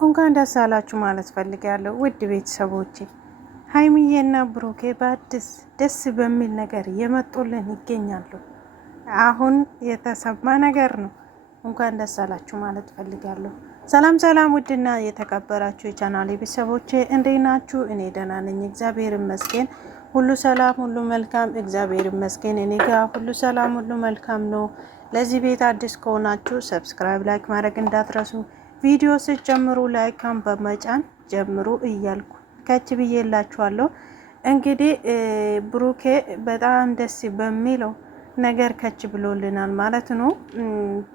እንኳን ደስ አላችሁ ማለት ፈልጋለሁ ውድ ቤተሰቦቼ። ሀይሚዬና ብሩኬ በአዲስ ደስ በሚል ነገር እየመጡልን ይገኛሉ። አሁን የተሰማ ነገር ነው። እንኳን ደስ አላችሁ ማለት ፈልጋለሁ። ሰላም ሰላም፣ ውድና የተከበራችሁ የቻናሌ ቤተሰቦቼ እንዴት ናችሁ? እኔ ደህና ነኝ፣ እግዚአብሔር ይመስገን። ሁሉ ሰላም፣ ሁሉ መልካም፣ እግዚአብሔር ይመስገን። እኔ ጋር ሁሉ ሰላም፣ ሁሉ መልካም ነው። ለዚህ ቤት አዲስ ከሆናችሁ ሰብስክራይብ፣ ላይክ ማድረግ እንዳትረሱ። ቪዲዮ ስትጀምሩ ላይካን በመጫን ጀምሩ እያልኩ ከች ብዬላችኋለሁ። እንግዲህ ብሩኬ በጣም ደስ በሚለው ነገር ከች ብሎልናል ማለት ነው።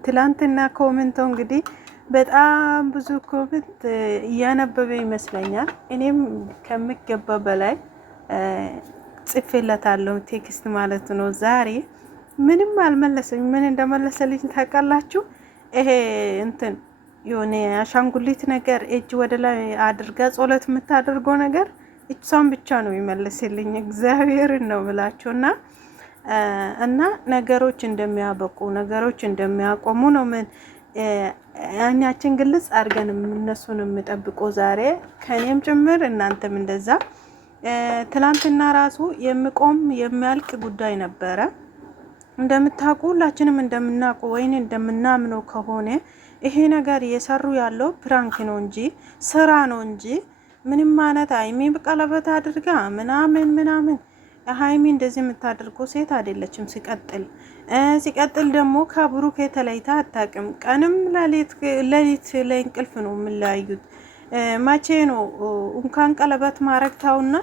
ትላንትና ኮሜንቶ እንግዲህ በጣም ብዙ ኮሜንት እያነበበ ይመስለኛል። እኔም ከሚገባ በላይ ጽፌለታለሁ ቴክስት ማለት ነው። ዛሬ ምንም አልመለሰኝ። ምን እንደመለሰልኝ ታውቃላችሁ? ይሄ እንትን የሆነ አሻንጉሊት ነገር እጅ ወደ ላይ አድርጋ ጸሎት የምታደርገው ነገር እሷን ብቻ ነው ይመልስልኝ። እግዚአብሔርን ነው ብላችሁና እና ነገሮች እንደሚያበቁ ነገሮች እንደሚያቆሙ ነው ምን ያኛችን ግልጽ አድርገን እነሱን የሚጠብቀው ዛሬ ከኔም ጭምር እናንተም እንደዛ። ትላንትና ራሱ የሚቆም የሚያልቅ ጉዳይ ነበረ። እንደምታውቁ ሁላችንም እንደምናውቁ ወይን እንደምናምነው ከሆነ ይሄ ነገር እየሰሩ ያለው ፕራንክ ነው እንጂ ስራ ነው እንጂ ምንም ማለት ሀይሚ ቀለበት አድርጋ ምናምን ሀይሚ እንደዚህ የምታደርገው ሴት አይደለችም። ሲቀጥል ደግሞ ከብሩክ የተለይታ አታውቅም። ቀንም ሌሊት ለእንቅልፍ ነው የምለያዩት። መቼ ነው እንኳን ቀለበት ማረግ ታውና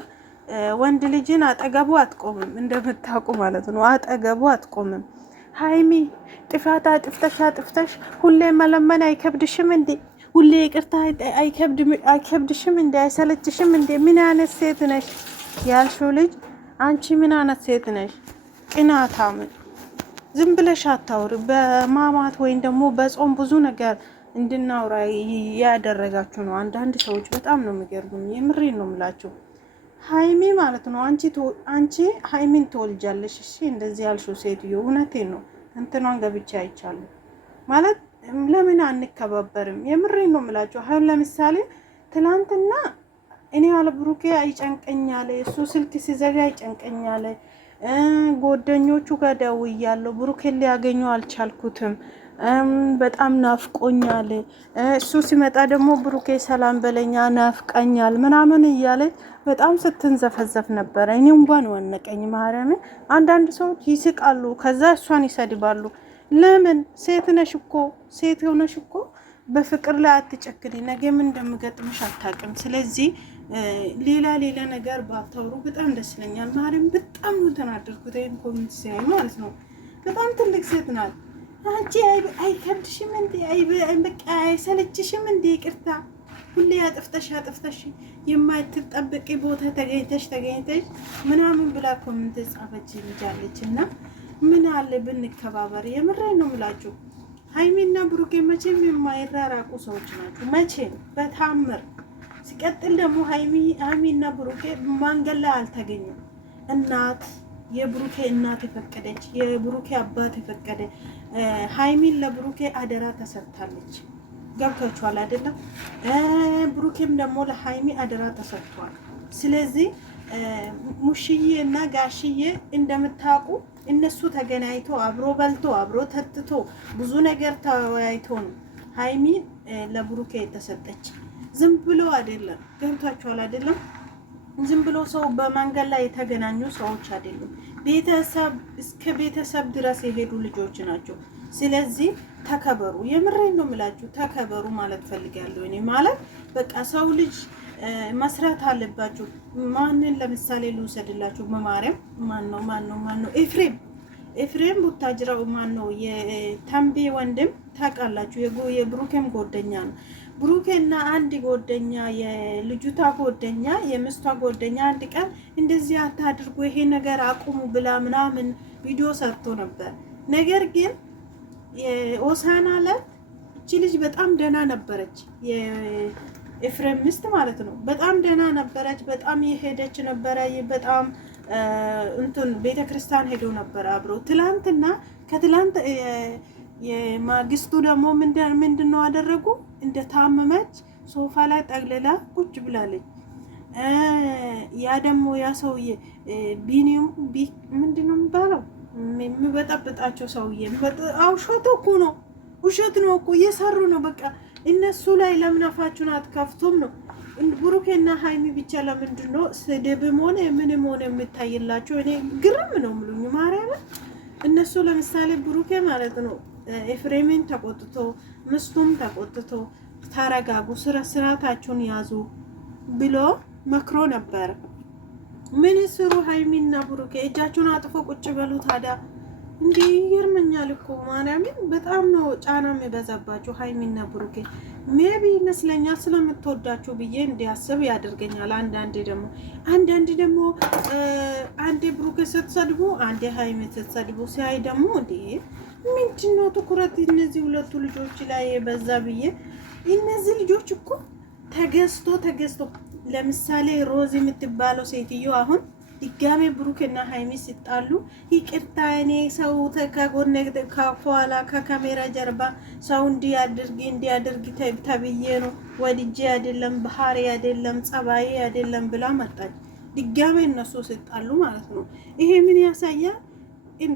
ወንድ ልጅን አጠገቡ አትቆምም። እንደምታውቁ ማለት ነው አጠገቡ አትቆምም። ሀይሚ ጥፋታ ጥፍተሽ ሁሌ መለመን አይከብድሽም እንዴ? ሁሌ ይቅርታ አይከብድሽም እንዴ? አይሰለችሽም እንዴ? ምን አይነት ሴት ነሽ ያልሽው ልጅ አንቺ ምን አይነት ሴት ነሽ? ቅናታም ዝም ብለሽ አታውሪ። በማማት ወይም ደግሞ በጾም ብዙ ነገር እንድናውራ ያደረጋችሁ ነው አንዳንድ ሰዎች። በጣም ነው የሚገርሙኝ። የምሬን ነው የምላችሁ። ሀይሚ ማለት ነው አንቺ ሀይሚን ትወልጃለሽ። እሺ እንደዚህ ያልሽው ሴትዮ እውነቴን ነው። እንትኗን ገብቻ አይቻለሁ ማለት ለምን አንከባበርም? የምሬን ነው የምላችሁ። አሁን ለምሳሌ ትላንትና እኔ ያለ ብሩኬ አይጨንቀኛለ፣ እሱ ስልክ ሲዘጋ አይጨንቀኛለ። ጓደኞቹ ጋር ደውያለሁ፣ ብሩኬን ሊያገኙ አልቻልኩትም። በጣም ናፍቆኛል። እሱ ሲመጣ ደግሞ ብሩኬ ሰላም በለኛ ናፍቀኛል ምናምን እያለች በጣም ስትንዘፈዘፍ ነበረ። እኔ እንኳን ወነቀኝ ማርያም። አንዳንድ ሰዎች ይስቃሉ፣ ከዛ እሷን ይሰድባሉ። ለምን ሴት ነሽ እኮ ሴት ሆነሽ እኮ በፍቅር ላይ አትጨክሪ። ነገ ምን እንደምገጥምሽ አታውቅም። ስለዚህ ሌላ ነገር ባታወሩ በጣም ደስ ይለኛል። ማርያም በጣም ነው ተናደድኩት። ይሄን ኮሜንት ሲያይ ማለት ነው። በጣም ትልቅ ሴት ናት። አንቺ አይከብድሽም እንዴ? በቃ አይሰለችሽም እንዴ? ይቅርታ ሁሌ አጥፍተሽ የማትጠብቂ ቦታ ተገኝተሽ ምናምን ብላ ኮሜንት ጻፈች ልጃለች። እና ምን አለ ብንከባበር። የምሬን ነው የምላችሁ። ሀይሚና ብሩኬ መቼም የማይራራቁ ሰዎች ናቸው፣ መቼም በታምር። ሲቀጥል ደግሞ ሀይሚና ብሩኬ መንገድ ላይ አልተገኙም። የብሩኬ እናት የፈቀደች የብሩኬ አባት የፈቀደ ሀይሚን ለብሩኬ አደራ ተሰጥታለች። ገብቷችኋል አይደለም? ብሩኬም ደግሞ ለሀይሚ አደራ ተሰጥቷል። ስለዚህ ሙሽዬ እና ጋሽዬ እንደምታውቁ እነሱ ተገናኝቶ አብሮ በልቶ አብሮ ተጥቶ ብዙ ነገር ተወያይቶ ነው ሀይሚ ለብሩኬ የተሰጠች። ዝም ብሎ አይደለም። ገብቷችኋል አይደለም? ዝም ብሎ ሰው በመንገድ ላይ የተገናኙ ሰዎች አይደሉም። ቤተሰብ እስከ ቤተሰብ ድረስ የሄዱ ልጆች ናቸው። ስለዚህ ተከበሩ። የምሬን ነው የምላችሁ፣ ተከበሩ ማለት ፈልጋለሁ እኔ። ማለት በቃ ሰው ልጅ መስራት አለባችሁ። ማንን ለምሳሌ ልውሰድላችሁ? በማርያም ማነው ኤፍሬም ቡታጅራው ማነው የተንቤ ወንድም ታውቃላችሁ? የብሩኬም ጎደኛ ነው። ብሩኬና አንድ ጎደኛ የልጁታ ጎደኛ የምስቷ ጎደኛ አንድ ቀን እንደዚህ አታድርጉ ይሄ ነገር አቁሙ ብላ ምናምን ቪዲዮ ሰርቶ ነበር። ነገር ግን የኦሳና ላይ እቺ ልጅ በጣም ደህና ነበረች። የኤፍሬም ሚስት ማለት ነው። በጣም ደህና ነበረች። በጣም የሄደች ነበረ። በጣም ቤተክርስቲያን ሄዶ ነበር አብሮ። ትላንትና ከትላንት የማግስቱ ደግሞ ምንድነው አደረጉ? እንደታመመች ሶፋ ላይ ጠቅልላ ቁጭ ብላለች። ያ ደግሞ ያ ሰውዬ ቢኒው ምንድነው የሚባለው የሚበጠብጣቸው ሰውዬ ውሸት እኮ ነው፣ ውሸት ነው እኮ እየሰሩ ነው። በቃ እነሱ ላይ ለምን አፋችሁን አትከፍቱም ነው? ብሩኬና ሀይሚ ብቻ ለምንድን ነው ስድብም ሆነ ምንም ሆነ የምታይላቸው? እኔ ግርም ነው ምሉኝ ማርያምን። እነሱ ለምሳሌ ብሩኬ ማለት ነው ኤፍሬምን ተቆጥቶ ምስቱም ተቆጥቶ ተረጋጉ፣ ስርዓታችሁን ያዙ ብሎ መክሮ ነበር። ምን ስሩ ሀይሚና ብሩኬ እጃችሁን አጥፎ ቁጭ በሉ ታዲያ። እንዲህ ይገርመኛል እኮ ማርያምን። በጣም ነው ጫና የሚበዛባችሁ ሀይሚና ብሩኬ። ሜቢ ይመስለኛል ስለምትወዳችሁ ብዬ እንዲያስብ ያደርገኛል። አንዳንዴ ደግሞ አንዴ ብሩኬ ስትሰድቡ አንዴ ሀይሚ ስትሰድቡ ሲያይ ደግሞ እንዴ ምንድነው ትኩረት እነዚህ ሁለቱ ልጆች ላይ በዛ ብዬ። እነዚህ ልጆች እኮ ተገዝቶ ለምሳሌ ሮዝ የምትባለው ሴትዮ አሁን ድጋሜ ብሩክና ሀይሚ ሲጣሉ ይቅርታ እኔ ሰው ከጎነ ከኋላ ከካሜራ ጀርባ ሰው እንዲያደርግ ተብዬ ነው ወድጄ አይደለም ባህሪ አይደለም ጸባይ አይደለም ብላ መጣች። ድጋሜ እነሱ ሲጣሉ ማለት ነው። ይሄ ምን ያሳያል?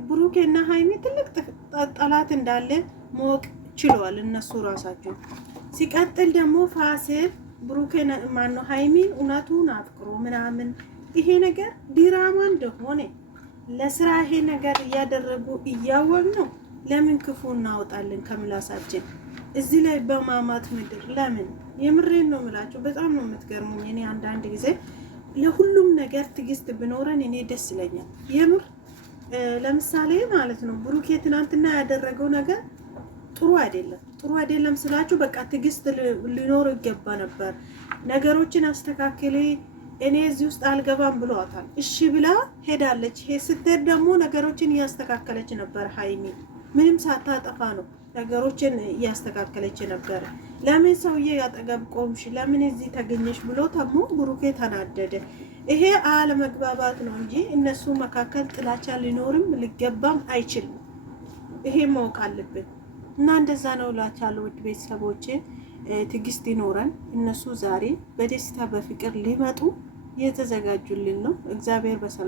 ብሩክና ሀይሚ ትልቅ ጠላት እንዳለ ሞቅ ችለዋል እነሱ ራሳቸው። ሲቀጥል ደግሞ ፋሲል ብሩክና ማነው ሀይሚን እውነቱን አፍቅሮ ምናምን ይሄ ነገር ዲራማ እንደሆነ ለስራ ይሄ ነገር እያደረጉ እያወቅ ነው። ለምን ክፉ እናወጣለን ከምላሳችን እዚህ ላይ በማማት ምድር? ለምን? የምሬን ነው የምላችሁ። በጣም ነው የምትገርሙኝ። እኔ አንዳንድ ጊዜ ለሁሉም ነገር ትዕግስት ብኖረን እኔ ደስ ይለኛል የምር። ለምሳሌ ማለት ነው ብሩኬ ትናንትና ያደረገው ነገር ጥሩ አይደለም ስላችሁ በቃ ትዕግስት ሊኖር ይገባ ነበር። ነገሮችን አስተካክሌ እኔ እዚህ ውስጥ አልገባም ብሏታል። እሺ ብላ ሄዳለች። ስትሄድ ደግሞ ነገሮችን እያስተካከለች ነበር። ሀይሚ ምንም ሳታጠፋ ነው ነገሮችን እያስተካከለች ነበር። ለምን ሰውዬ ያጠገብ ቆምሽ? ለምን እዚህ ተገኘሽ? ብሎ ደግሞ ብሩኬ ተናደደ። ይሄ አለመግባባት ነው እንጂ እነሱ መካከል ጥላቻ ሊኖርም ሊገባም አይችልም። ይሄ ማወቅ አለብን እና እንደዛ ነው እላችኋለሁ ውድ ቤተሰቦቼ። ትዕግስት ይኖረን። እነሱ ዛሬ በደስታ በፍቅር ሊመጡ የተዘጋጁልን ነው። እግዚአብሔር በሰላም